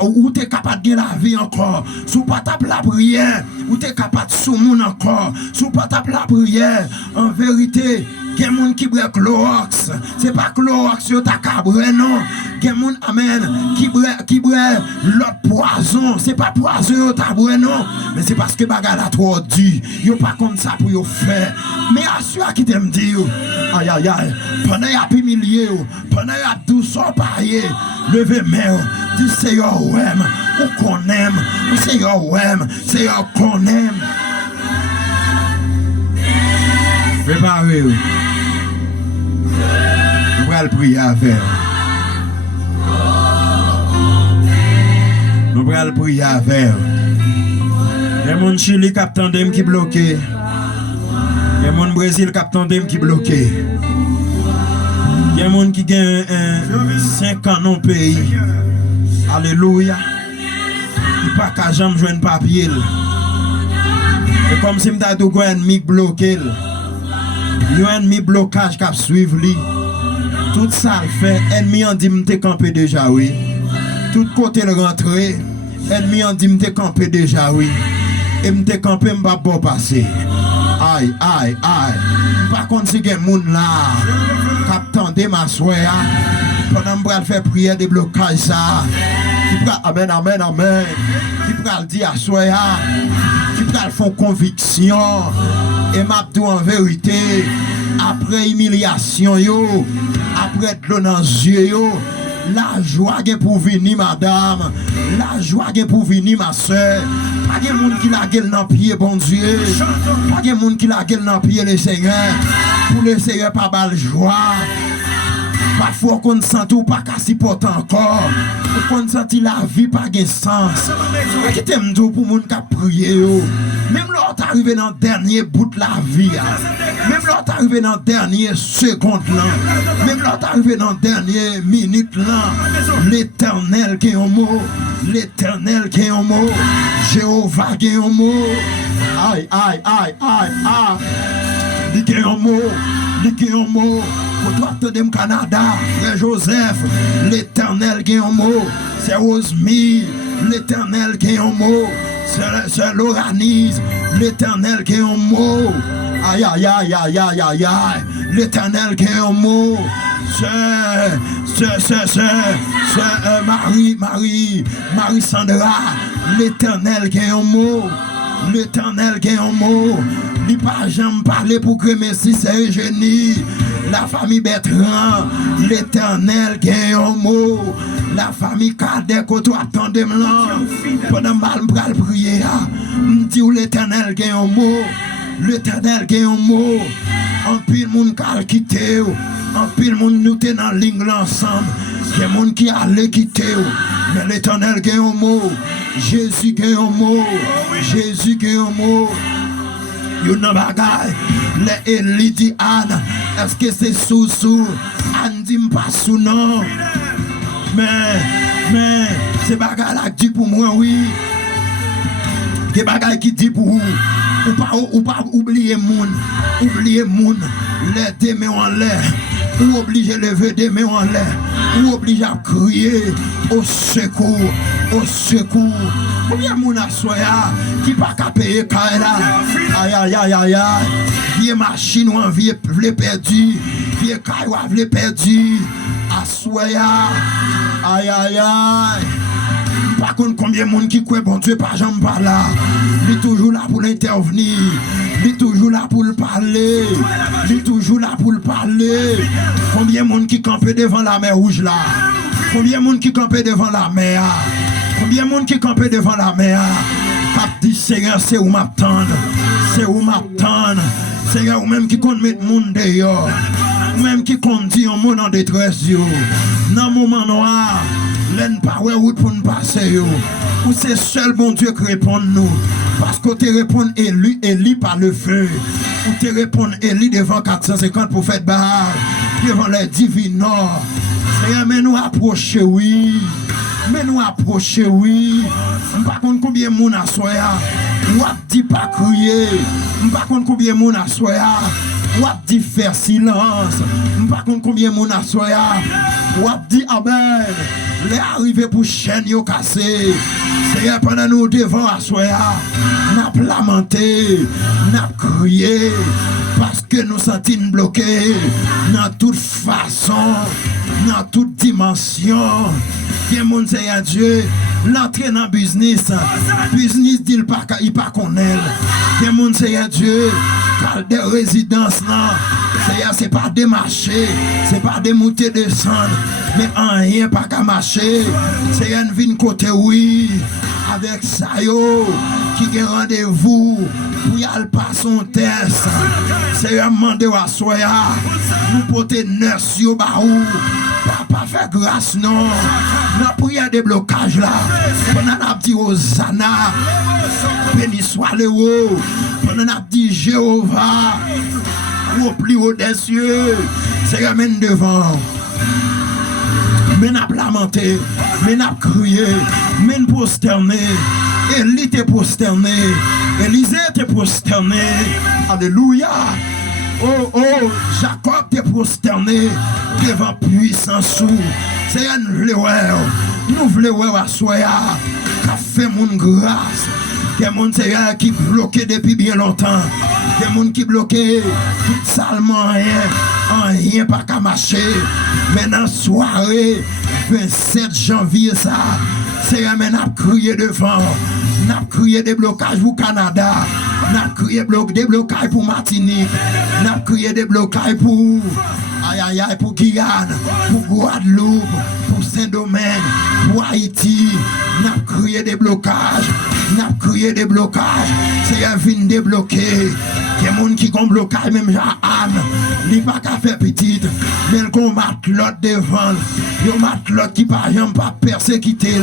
ou t'es capable de la vie encore, sous pas tape la prière, ou t'es capable de sous moun encore, sous pas tape la prière, en vérité, il y a des gens qui brûlent Clorox. Ce n'est pas Clorox, c'est ta cabre, non. Il y a des gens, amen, qui brûlent l'autre poison. Ce n'est pas poison, ta brûlé, non. Mais c'est parce que bagarre a trop dit. Il n'y a pas comme ça pour y faire. Mais à ceux qui t'aiment dire, aïe aïe aïe, pendant qu'il y a humilié, pendant qu'il y a douceur parier, levez main, dis Seigneur, ouem, ou qu'on aime, ou Seigneur, ouem, Seigneur, qu'on aime. Préparez-vous. Nous allons prier avec. Nous allons prier avec. Il y a mon Chili qui attendent qui bloqué. Il y a mon Brésil qui attendent qui bloqué. Il y a mon qui gagne 5 ans dans le pays. Alléluia. Il n'y a pas qu'à jamais jouer un papier. C'est comme si je suis un ennemi bloqué. Il y a un ennemi blocage qui a suivi. Tout ça le fait. Ennemi en dit m'te campé déjà, oui. Tout côté le rentré. Ennemi en dit m'te campé déjà, oui. Et m'te campé m'pa bon passer. Aïe, aïe, aïe. Par contre, si il y a des gens là, qui attendent ma soeur, pendant que je faire prière de blocage, ça, qui prend amen, amen, amen, qui prend le dire à soeur, qui prend font conviction, et m'a dit en vérité, après humiliation, yo, après de l'eau dans les yeux, yo, la joie est pour venir, madame, la joie est pour venir, ma soeur. Pas de monde qui la gueule dans le pied, bon Dieu. Pas de monde qui la gueule dans le pied, le Seigneur. Pour le Seigneur, pas de joie. Parfois, on sent tout pas qu'à supporter encore. On sent la vie pas de sens. Qui t'aime tout pour monde qui a prié. Même l'autre arrivé dans le dernier bout de la vie. Même l'autre arrivé dans le dernier seconde là. Même l'autre arrivé dans le dernier minute là. L'Éternel qui est un mot. L'Éternel qui est un mot. Jéhovah qui est un mot. Aïe, aïe, aïe, aïe, aïe. Il qui est un mot. Il qui est un mot. Pour toi, tu es Canada, Frère Joseph, l'Éternel qui est un mot. C'est Osmi, l'Éternel qui est un mot. C'est l'Oranise, l'Éternel qui est un mot. Aïe, aïe, aïe, aïe, aïe, aïe, aïe. L'Éternel qui est un mot. C'est Marie Sandra, l'Éternel qui est un mot. L'Éternel qui est un mot. Il n'a pas jamais parlé pour que Messi c'est génie. La famille Bertrand, l'Éternel qui est un mot. La famille Cadet, que tu attendais là. Pendant que je vais prier, je dis l'Éternel qui est un mot. L'Éternel qui est un mot. En pile monde qui a quitté. En pile monde nous sommes dans la ligne ensemble. Il y a des gens qui allaient quitter. Mais l'Éternel qui est un mot. Jésus qui est un mot. Jésus qui est un mot. You know bagay. Les Eli dit Anne. Est-ce que c'est sous-sous? Anne dit pas sous non. Mais c'est bagay là qui dit pour moi oui. C'est bagay qui dit pour vous. Ou pas oublier moun. Oublier moun. Les deux mains en l'air. Ou obligé lever des mains en l'air. Ou obligé à crier au secours. Au secours. Combien de monde a soya qui pas qu'à payer Kaila? Aïe aïe aïe aïe aïe. Vieux machine ou un vieux perdu. Vieux Kaila vle perdu. A soya. Aïe aïe aïe. Par contre, combien de monde qui croit bon Dieu pas jamais par là. Il est toujours là pour l'intervenir. Il est toujours là pour le parler. Il est toujours là pour le parler. Combien de monde qui campait devant la mer rouge là? Combien de monde qui campait devant la mer? Combien de monde qui campait devant la mer? Cap dit Seigneur, c'est où m'attendre. C'est où m'attendre. Seigneur, ou même qui compte mettre le monde dehors. Ou même qui compte dire un monde en détresse. Dans le moment noir, l'en pas route pour nous passer. Ou c'est seul bon Dieu qui répond nous. Parce que tu réponds Élie par le feu. Ou tu réponds Élie devant 450 prophètes Baal. Devant les divins nord. Seigneur, mais nous approcher, oui. Mais nous approcher, oui. Par contre, combien de monde a soya? Ou a dit pas crier. Par contre, combien de monde a soya? Ou a dit faire silence. Par contre, combien de monde a soya? Ou a dit amen. Les arrivés pour chaîne yo cassé. Seigneur, pendant nous devant à soya, n'a lamenté, n'a crié, parce que nous sentons bloqués dans toute façon, dans toute dimension. Qui est mon Seigneur Dieu, l'entrée dans le business dit il pas connaît. Qui est mon Seigneur Dieu, car des résidences là, c'est pas des marchés, c'est pas des montées descendre, mais rien pas qu'à marcher. C'est une vie côté oui, avec ça yo, qui a rendez-vous pour y aller passer son test. C'est un mandé à soya, nous porter nurse yo baou, pas faire grâce non. Nous prions des blocages là, pendant a dit Hosanna, béni soit le haut, pendant a dit Jéhovah, au plus haut des cieux, c'est ramène devant. Mais n'a lamenté, mais n'a crié, mais n'a prosterné, Élie était prosterné, Élisée était prosterné, alléluia. Oh, oh, Jacob était prosterné devant puissance. C'est un vleuer, nous vleuer à soya, qui a fait mon grâce. Des gens qui bloqué depuis bien longtemps. Des gens qui bloqué tout salement rien pas qu'à marcher. Mais dans la soirée, 27 janvier, ça, c'est un n'a crié devant. N'a crié des blocages pour Canada. N'a crié des blocages pour Martinique. N'a crié des blocages pour pour Guyane, pour Guadeloupe, pour Saint-Domingue, pour Haïti. N'a crié des blocages. N'a crié des blocages. C'est un vin débloqué. Il y a des gens qui ont bloqué, même Jean-Anne. Il n'y a pas qu'à faire petite. Mais il combat l'autre devant. Il y a l'autre qui par exemple pas persécuter.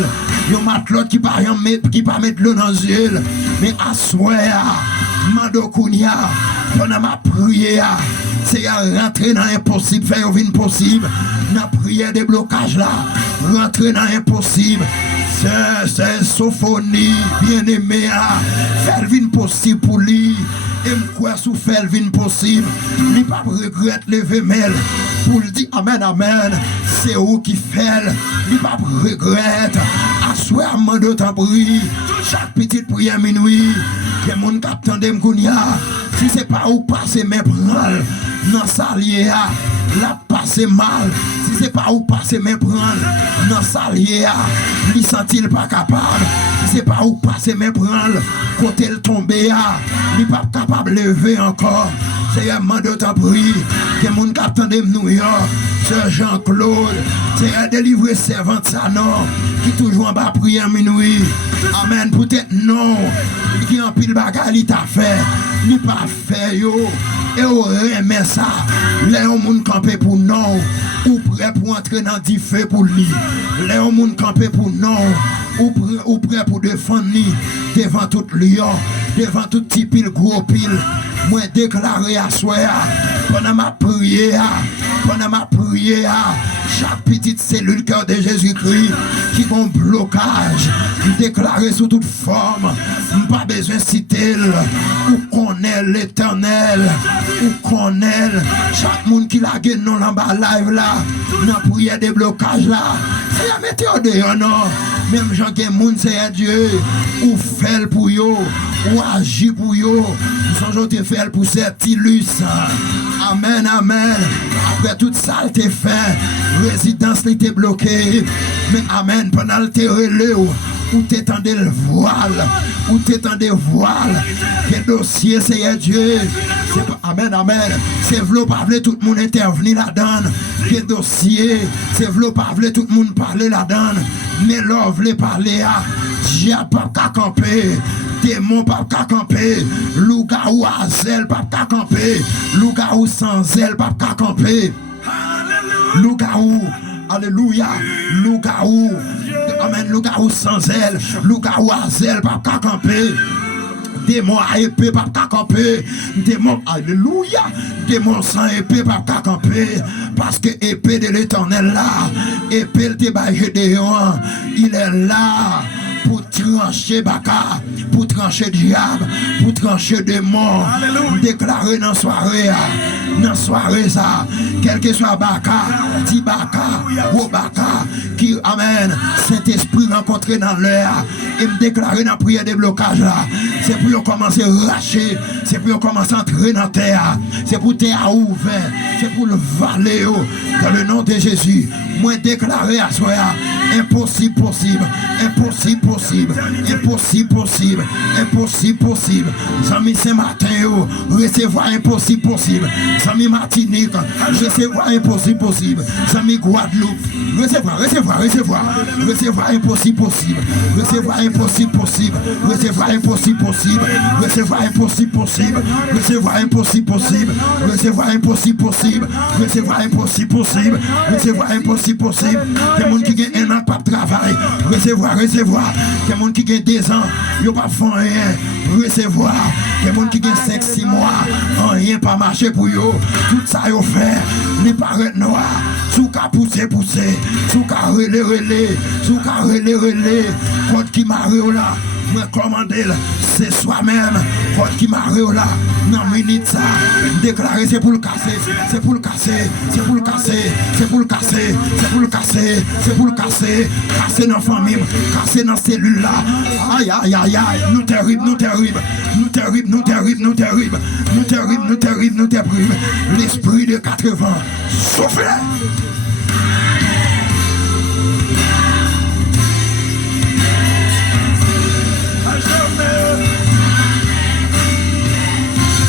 Il y a l'autre qui par exemple qui pas mettre l'eau dans les yeux. Mais à soir, Mandokounia, pendant ma prière, c'est à rentrer dans l'impossible, faire une possible. Dans la prière des blocages là, rentrer dans l'impossible. C'est Sophonie, bien-aimé, faire une possible pour lui. Et quoi sous faire une possible. Il pas regret lever mêle pour le dire amen, amen. C'est où qui fait. Il pas regret. Assoir mando t'en prie. Chaque petite prière minuit. Que mon capitaine de Mkounia. Si c'est pas où passer mes prendre dans salier la passer mal. Si c'est pas où passer mes prendre dans salier il sent-il pas capable. Si c'est pas où passer mes prendre côté le tomber il pas capable de lever encore. C'est un mandat de prix que mon capitaine de New York, c'est Jean-Claude, c'est un délivré servant ça non qui toujours en bas prière minuit. Amen. Peut-être non qui en pile bagarre il t'a fait. Il pas fait yo et on remet ça. Les gens campé pour non ou prêt pour entrer dans du feu pour lui. Les gens campé pour non ou prêt pour défendre lui devant tout lion, devant tout petit pile gros pile. Moi déclaré à soi pendant ma prière, chaque petite cellule cœur de Jésus-Christ qui ont blocage, déclaré sous toute forme, pas besoin de citer, ou connaît l'éternel, ou connaît chaque monde qui l'a gagné dans la live là, dans prière des blocages là, c'est la méthode de non, même Jean qui monde c'est Dieu, ou fait pour yo, ou agit pour yo, nous sommes te faire pour cet illus. Amen, amen. Après tout ça, il était fait. Résidence était bloquée. Mais amen, pendant le terrelé, où t'étendais le voile, où t'étendais le voile. Quel dossier, c'est Dieu. Amen, amen. C'est v'lò pas v'lè tout le monde intervenir là-dedans. Quel dossier, c'est v'lò pas v'lè tout le monde parler là-dedans. Mais l'on v'lè parler à diable pas camper. Démon pas camper, loup-garou à zèle pas camper, loup-garou sans zèle pas camper, loup-garou, alléluia, loup-garou, amen, loup-garou sans zèle, loup-garou à zèle pas camper, démon à épée pas camper, démon, alléluia, démon sans épée pas camper, parce que épée de l'éternel là, épée le débat Gédéon, il est là. Pour trancher baka, pour trancher diable, pour trancher démon. Déclarer dans soirée, ça, quel que soit baka, ti baka, ou baka, qui amène Saint-Esprit rencontré dans l'air, et me déclarer dans la prière de blocage là. C'est pour commencer à racher, c'est pour commencer à entrer dans la terre, c'est pour terre ouvert, c'est pour le valer dans le nom de Jésus. Moi déclarer à soi, impossible possible, impossible possible, impossible possible, impossible possible. Zami Saint-Martin, recevoir impossible possible. Zami Martinique, recevoir impossible possible. Zami Guadeloupe, recevoir impossible possible. Recevoir impossible possible. Recevoir impossible possible. Recevoir impossible possible. Recevoir impossible possible. Recevoir impossible possible. Recevoir impossible possible. Recevoir impossible possible. Des gens qui gagnent un an pas de travail. Recevoir. Des gens qui gagnent 2 ans, ils n'ont pas fait rien. Recevoir. Des gens qui gagnent 5-6 mois, rien pas marché pour eux. Tout ça ils ont fait. Les parents noirs. Sous qu'à pousser, sous qu'à relais, sous qu'à relais, quand qui m'arrive là, moi commander c'est soi-même, quand qui m'arrive là, non minute ça, déclarer c'est pour le casser, c'est pour le casser, c'est pour le casser, c'est pour le casser, c'est pour le casser, c'est pour le casser, casser dans la famille, casser dans la cellule là, aïe, nous terrible, l'esprit de 80, souffle.